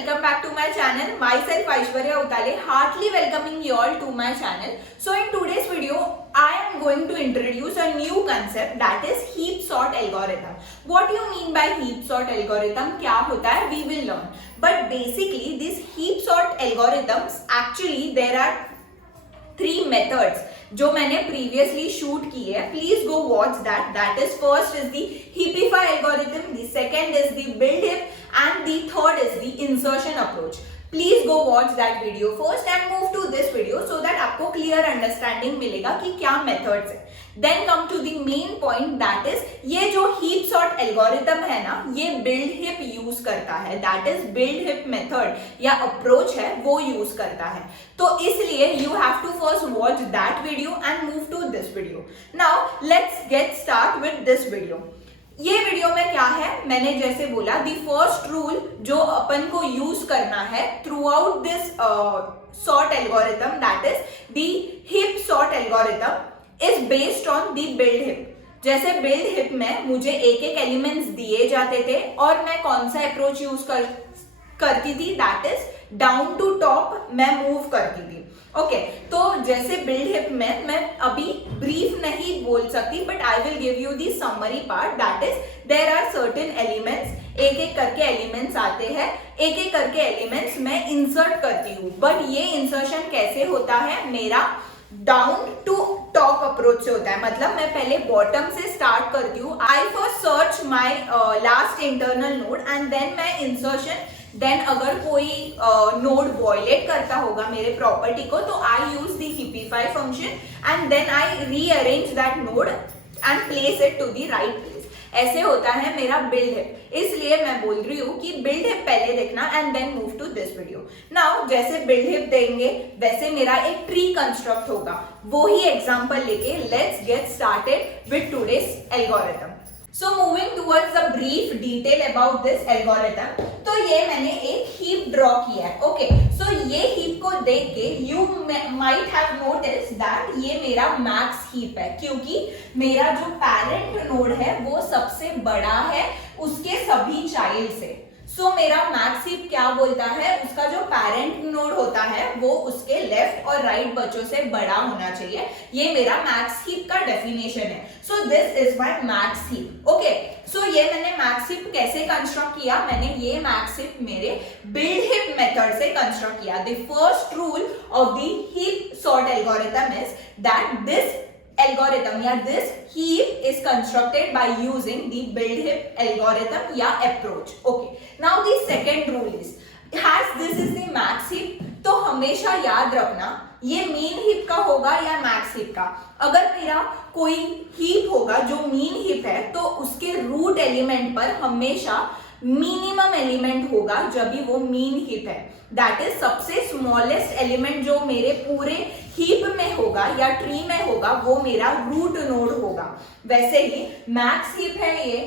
welcome back to my channel. Myself Aishwarya Utale, heartily welcoming you all to my channel. So in today's video, I am going to introduce a new concept, that is heap sort algorithm. What do you mean by heap sort algorithm? क्या होता है? We will learn. But basically, these heap sort algorithms, actually there are 3 methods जो मैंने previously shoot की है. Please go watch that is first is the heapify algorithm, the second is the build heap and the third is the insertion approach. Please go watch that video first and move to this video so that आपको clear understanding मिलेगा कि क्या methods है. Then come to the main point, that is ये जो heap sort algorithm है ना, ये build heap use करता है, that is build heap method या approach है वो use करता है. तो इसलिए you have to first watch that video and move to this video. Now let's get start with this video. ये वीडियो में क्या है, मैंने जैसे बोला दी फर्स्ट रूल जो अपन को यूज करना है through out this sort algorithm, that is the hip sort algorithm is based on the build hip. जैसे बिल्ड हिप में मुझे एक एक एलिमेंट्स दिए जाते थे और मैं कौन सा अप्रोच यूज करती थी, that is down to top मैं मूव करती थी. ओके तो जैसे बिल्ड हिप में मैं अभी ब्रीफ नहीं बोल सकती, but I will give you the summary part, that is there are certain elements, एक एक करके एलिमेंट्स आते हैं, एक एक करके एलिमेंट्स मैं इंसर्ट करती हूँ. बट ये इंसर्शन कैसे होता है, मेरा डाउन टू टॉप अप्रोच से होता है. मतलब मैं पहले बॉटम से स्टार्ट करती हूँ. I first search my last internal node and then my insertion. Then अगर कोई नोड वॉयलेट करता होगा मेरे प्रॉपर्टी को, तो I use the heapify function and then I rearrange that node and place it to the right place. ऐसे होता है मेरा बिल्ड हिप. इसलिए मैं बोल रही हूँ कि बिल्ड हिप पहले देखना and then move to this video. Now जैसे बिल्ड हिप देंगे वैसे मेरा एक ट्री कंस्ट्रक्ट होगा. वो ही एग्जांपल लेके let's get started with today's algorithm. So moving towards the brief detail about this algorithm, तो ये मैंने एक heap draw किया है. ओके सो ये heap को देख के you might have noticed that ये मेरा max heap है, क्योंकि मेरा जो parent node है वो सबसे बड़ा है उसके सभी child से. सो मेरा मैक्स हीप क्या बोलता है, उसका जो पेरेंट नोड होता है वो उसके लेफ्ट और राइट बच्चों से बड़ा होना चाहिए. ये मेरा मैक्स हीप का डेफिनेशन है. So this is my max heap. Okay so ये मैंने मैक्स हीप कैसे कंस्ट्रक्ट किया, मैंने ये मैक्स हीप मेरे बिल्ड हीप मेथड से कंस्ट्रक्ट किया. The first rule of the heap sort algorithm is that this algorithm या this heap is constructed by using the build heap algorithm या approach. Okay, now the second rule is has this is the max heap. तो हमेशा याद रखना ये mean heap का होगा या मैक्स हीप का. अगर मेरा कोई हीप होगा जो मीन हीप है तो उसके रूट एलिमेंट पर हमेशा मिनिमम एलिमेंट होगा जब भी वो मीन हीप है. दैट इज सबसे स्मॉलेस्ट एलिमेंट जो मेरे पूरे हीप में होगा या ट्री में होगा वो मेरा रूट नोड होगा. वैसे ही मैक्स हीप है ये,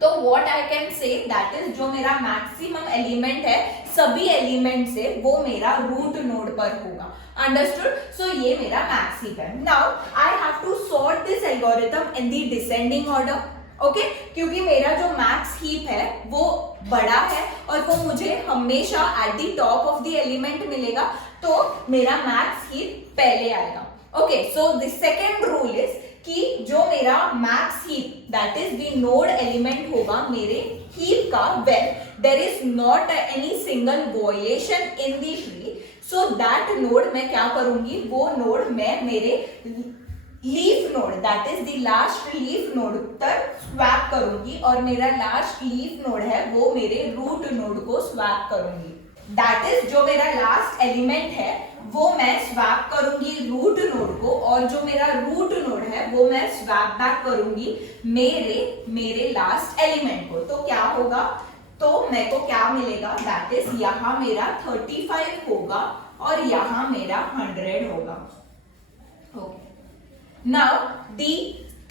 तो what I can say that is जो मेरा मैक्सिमम एलिमेंट है सभी एलिमेंट से वो मेरा रूट नोड पर होगा. अंडरस्टूड. सो ये मेरा मैक्स हीप है. Now I have to sort this algorithm in the descending order. Okay क्योंकि मेरा जो मैक्स हीप है वो बड़ा है और वो मुझे हमेशा at the top of the element मिलेगा, तो मेरा मैक्स हीप पहले आएगा. Okay so the second rule is कि जो मेरा max heap that is the node element होगा मेरे हीप का, when there is not any single violation in the tree, so that node मैं क्या करूंगी, वो नोड मैं मेरे leaf node that is the last leaf node पर स्वैप करूंगी और मेरा लास्ट लीफ नोड है वो मेरे रूट नोड को स्वैप करूंगी. दैट इज जो मेरा लास्ट एलिमेंट है वो मैं स्वैप करूंगी रूट नोड को, और जो मेरा रूट नोड है वो मैं स्वैप बैक करूंगी मेरे लास्ट एलिमेंट को. तो क्या होगा, तो मेरे को क्या मिलेगा, दैट इज यहाँ मेरा 35 होगा और यहाँ मेरा 100 होगा. Okay now the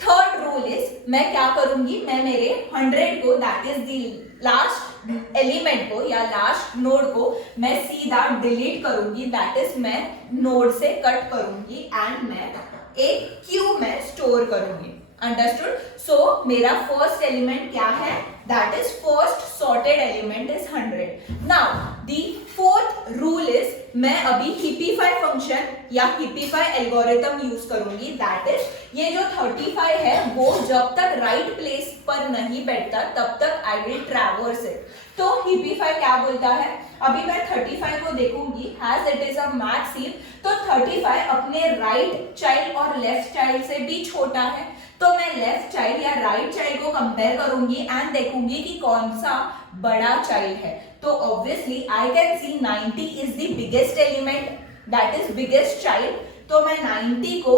third rule is मैं क्या करूंगी, मैं मेरे 100 को that is the last element को या लास्ट नोड को मैं सीधा डिलीट करूंगी. दैट इज मैं नोड से कट करूंगी एंड मैं एक क्यू में स्टोर करूंगी. अंडरस्टूड. सो मेरा फर्स्ट एलिमेंट क्या है, that is first sorted element is 100. Now the fourth rule is मैं अभी हिपीफाई फंक्शन या हिपीफाई एल्गोरिथम यूज करूंगी, दैट इज ये जो 35 है वो जब तक राइट प्लेस पर नहीं बैठता तब तक आई विल ट्रैवर्स इट। तो हिपीफाई क्या बोलता है, अभी मैं 35 को देखूंगी has it is a max heap, तो 35 अपने राइट चाइल्ड और लेफ्ट चाइल्ड से भी छोटा है, तो मैं लेफ्ट चाइल्ड या राइट चाइल्ड को कंपेयर करूंगी एंड देखूंगी कि कौन सा बड़ा चाइल्ड है। तो obviously I can see 90 is the biggest element, that is biggest child, तो मैं 90 को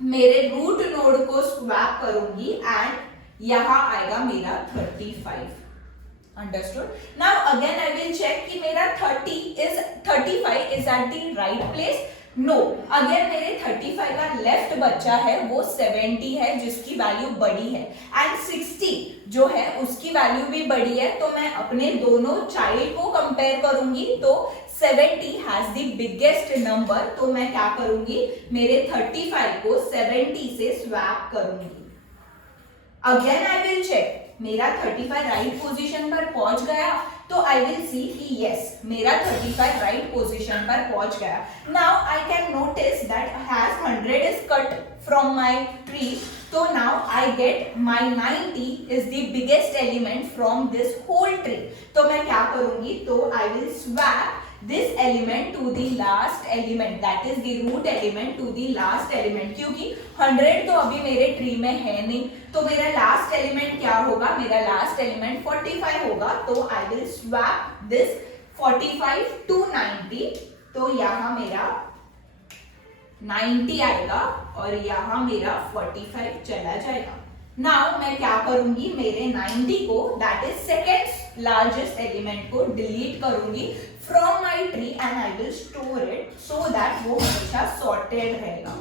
मेरे रूट नोड को स्वैप करूंगी एंड यहां आएगा मेरा 35। Understood. Now again I will check कि मेरा 35 is at the right place. No, अगर मेरे 35 का लेफ्ट बच्चा है वो 70 है जिसकी वैल्यू बड़ी है एंड 60 जो है उसकी वैल्यू भी बड़ी है, तो मैं अपने दोनों चाइल्ड को कंपेयर करूंगी, तो 70 हैज द बिगेस्ट नंबर, तो मैं क्या करूंगी मेरे 35 को 70 से स्वैप करूंगी। अगेन आई विल चेक मेरा 35 राइट पोजीशन पर पहुंच गया, तो आई विल सी कि यस मेरा 35 राइट पोजीशन पर पहुंच गया। Now I can notice that has 100 is cut from my tree, तो now I get my 90 is the biggest element from this whole tree, तो मैं क्या करूंगी, तो I will swap this element to the last element, that is the root element to the last element, क्योंकि 100 तो अभी मेरे ट्री में है नहीं, तो मेरा लास्ट एलिमेंट क्या होगा, मेरा लास्ट एलिमेंट 45 होगा, तो I will swap this 45 to 90, तो यहाँ मेरा 90 आएगा और यहाँ मेरा 45 चला जाएगा। नाउ मैं क्या करूंगी, मेरे 90 को that is second largest element को डिलीट करूंगी from my tree and I will store it so that वो हमेशा sorted रहेगा।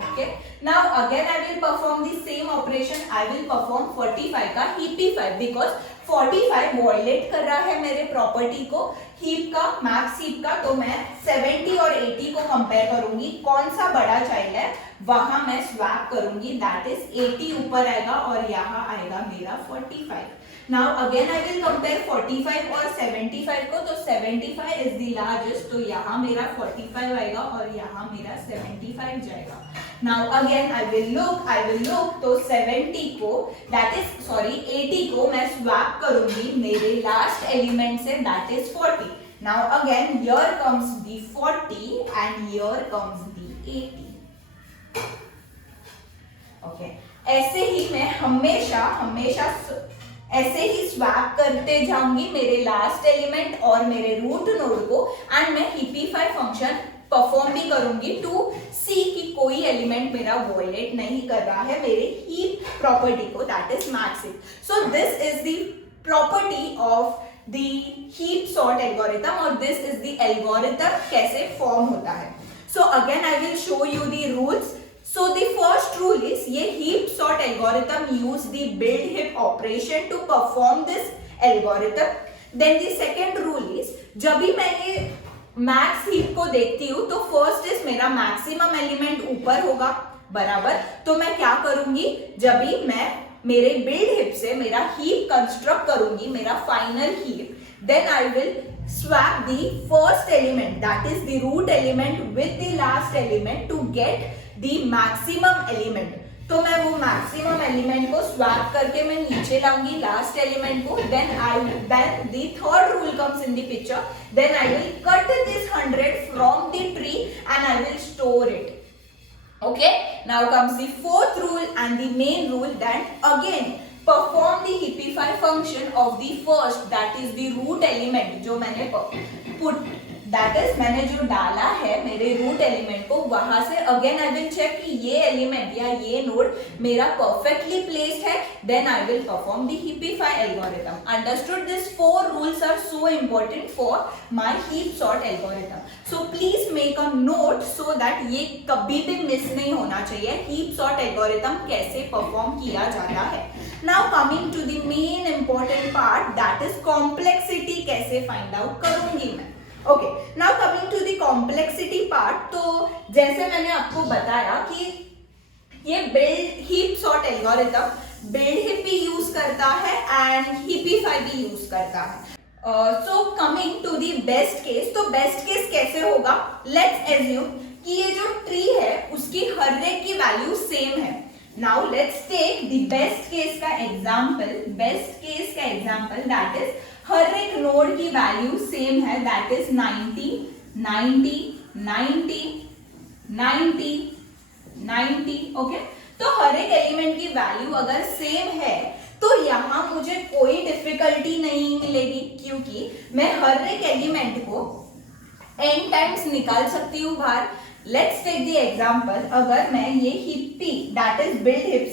Okay, now again I will perform the same operation, I will perform 45 का heapify because 45 वॉयलेट कर रहा है मेरे प्रॉपर्टी को हीप का, मैक्स हीप का, तो मैं 70 और 80 को कंपेयर करूंगी, कौन सा बड़ा चाइल्ड है वहां मैं स्वैप करूंगी, दैट इज 80 ऊपर आएगा और यहाँ आएगा मेरा 45। Now again I will compare 45 और 75 को, तो 75 इज द लार्जेस्ट, तो यहाँ मेरा 45 आएगा और यहाँ मेरा 75 जाएगा। Now again I will look, तो 70 को दैट इज सॉरी 80 को मैं स्वैप करूंगी मेरे लास्ट एलिमेंट से, that is 40। Now again here comes the 40 and here comes the 80। Okay, ऐसे ही मैं हमेशा ऐसे ही स्वैप करते जाऊंगी मेरे लास्ट एलिमेंट और मेरे रूट नोड को, एंड मैं हिपीफाई फंक्शन परफॉर्म भी करूंगी टू सी कि कोई एलिमेंट मेरा वॉयलेट नहीं कर रहा है मेरे हीप प्रॉपर्टी को, that is max heap. So this is the property of the heap sort algorithm और दिस इज द एल्गोरिथम कैसे फॉर्म होता है। So again I will show you the rules. So the first rule is ये heap sort algorithm use the build heap operation to perform this algorithm. Then the second rule is जब भी मैं ये max heap को देखती हूँ तो first is मेरा maximum element ऊपर होगा, बराबर, तो मैं क्या करूंगी, जब भी मैं मेरे build heap से मेरा heap construct करूंगी, मेरा final heap, then I will swap the first element, that is the root element with the last element to get the maximum element। तो मैं वो maximum element को swap करके मैं नीचे लाऊंगी लास्ट एलिमेंट को, then the third rule comes in the picture, then I will cut this 100 from the tree and I will store it। Okay, now comes the fourth rule and the main rule, that again perform the heapify function of the first, that is the root element जो मैंने put, that is मैंने जो डाला है मेरे root element को, वहां से अगेन आई विल चेक कि ये एलिमेंट या ये नोड मेरा परफेक्टली प्लेस्ड है, then I will perform the heapify algorithm. Understood? This 4 rules are so important for my heap sort algorithm, so please make a note so that ये कभी भी miss नहीं होना चाहिए हीप सॉर्ट एल्गोरिथम कैसे perform किया जाता है। Now coming to the main important part, that is complexity कैसे फाइंड आउट करूंगी मैं। Okay, now coming to the complexity part, तो जैसे मैंने आपको बताया कि ये build heap sort algorithm build heap भी यूज करता है एंड हिपीफाई भी यूज करता है। So coming to the best case, तो बेस्ट केस कैसे होगा, लेट्स एज्यूम कि ये जो ट्री है उसकी हर एक की वैल्यू सेम है। Now let's take the best case का एग्जांपल, बेस्ट केस का एग्जांपल दैट इज हर एक नोड की वैल्यू सेम है, दैट इज 90 90 90 90 90। ओके, तो हर एक एलिमेंट की वैल्यू अगर सेम है तो यहाँ मुझे कोई डिफिकल्टी नहीं मिलेगी, क्योंकि मैं हर एक एलिमेंट को n टाइम्स निकाल सकती हूँ बाहर। लेट्स टेक द एग्जांपल, अगर मैं ये hippie that is build hip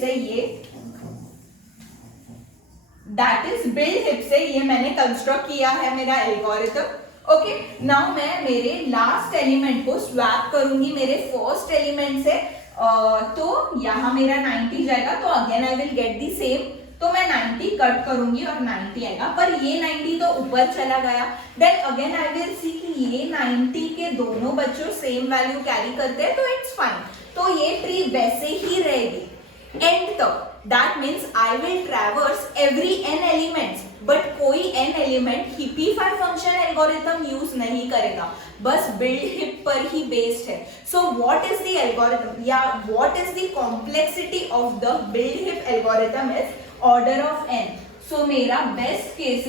से ये मैंने कंस्ट्रक्ट किया है मेरा एल्गोरिथम। ओके, नाउ मैं मेरे लास्ट एलिमेंट को स्वैप करूंगी मेरे फर्स्ट एलिमेंट से, तो यहाँ मेरा 90 जाएगा, तो again I will get the same, तो मैं 90 कट करूंगी और 90 आएगा, पर ये 90 तो ऊपर चला गया। Then again I will see कि ये 90 के दोनों बच्चों सेम वैल्यू कैरी करते हैं, तो इट्स फाइन, तो ये ट्री वैसे ही रहेगी एंड तक। That means I will traverse every n elements, but कोई n element heapify function algorithm use नहीं करेगा, बस बिल्ड हिप पर ही बेस्ड है। So what is the algorithm या what is the complexity of the build heap algorithm is order of n. So मेरा best case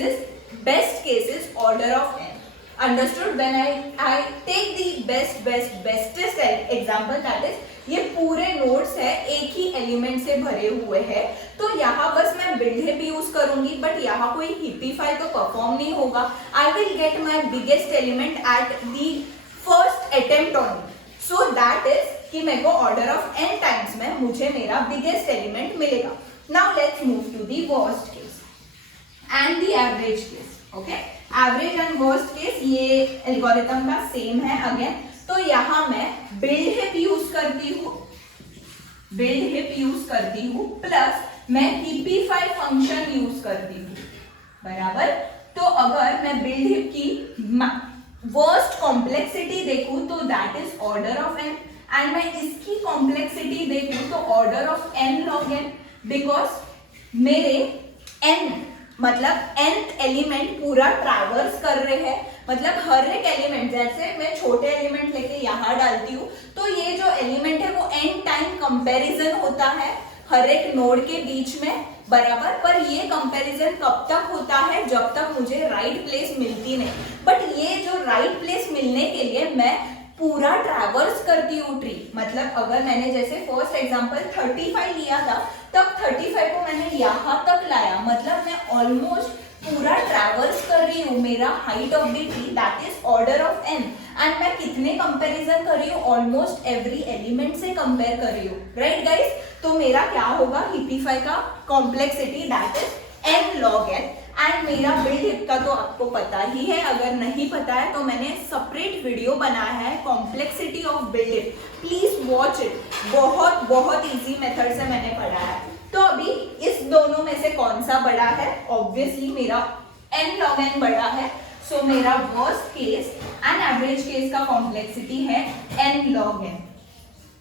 is order of n. Understood? When I take the bestest example, that is ये पूरे nodes है एक ही element से भरे हुए हैं, तो यहाँ बस मैं बिल्ड हिप यूज करूंगी, बट यहाँ कोई हिपीफाई तो परफॉर्म नहीं होगा। I will get my biggest element at the first attempt on, so that is कि मेरे को ऑर्डर ऑफ n टाइम्स में मुझे मेरा बिगेस्ट एलिमेंट मिलेगा। Now let's move to the worst case and the average case. Okay, average and worst case ये algorithm का same है अगेन। तो यहाँ मैं बिल्ड हिप यूज करती हूँ प्लस मैं हिपीफाई फंक्शन यूज करती हूँ, बराबर। तो अगर मैं बिल्ड हिप की वर्स्ट कॉम्प्लेक्सिटी देखूँ तो that is order of n, and मैं इसकी कॉम्प्लेक्सिटी देखूँ तो order of n log n, because मेरे n मतलब nth एलिमेंट पूरा ट्रैवर्स कर रहे हैं, मतलब हर एक एलिमेंट, जैसे मैं छोटे एलिमेंट लेके यहाँ डालती हूँ तो ये जो एलिमेंट है वो n टाइम कंपैरिजन होता है हर एक नोड के बीच में, बराबर। पर ये कंपैरिजन कब तक होता है, जब तक मुझे राइट प्लेस मिलती नहीं। बट ये जो राइट प्लेस मिलने के लिए मैं पूरा ट्रैवर्स करती हूँ ट्री, मतलब अगर मैंने जैसे फर्स्ट एग्जांपल 35 लिया था, तब 35 को मैंने यहाँ तक लाया, मतलब मैं ऑलमोस्ट पूरा ट्रैवर्स कर रही हूँ मेरा height of the tree, that is order of n, and मैं कितने कंपैरिजन कर रही हूँ, ऑलमोस्ट एवरी एलिमेंट से कंपेयर कर रही हूँ, राइट गाइस। तो मेरा क्या होगा, हिपीफाई का complexity that is n log n, and मेरा बिल्ड हिप का तो आपको पता ही है, अगर नहीं पता है तो मैंने सेपरेट वीडियो बनाया है complexity of build hip, please watch it, बहुत इजी मेथड से मैंने पढ़ाया है। तो अभी इस दोनों में से कौन सा बड़ा है, ऑब्वियसली मेरा n log n बड़ा है, सो मेरा worst case and average case का कॉम्प्लेक्सिटी है n log n।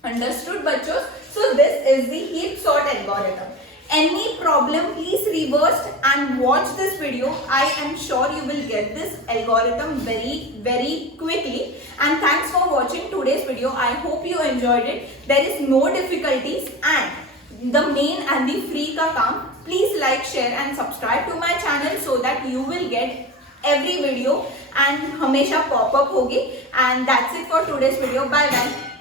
अंडरस्टूड बच्चों? So this is the heap sort algorithm. Any problem, please reverse and watch this video. I am sure you will get this algorithm very quickly. And thanks for watching today's video. I hope you enjoyed it. There is no difficulties and the main and the free ka kaam. Please like, share and subscribe to my channel so that you will get every video and hamesha pop up hogi. And that's it for today's video. Bye bye.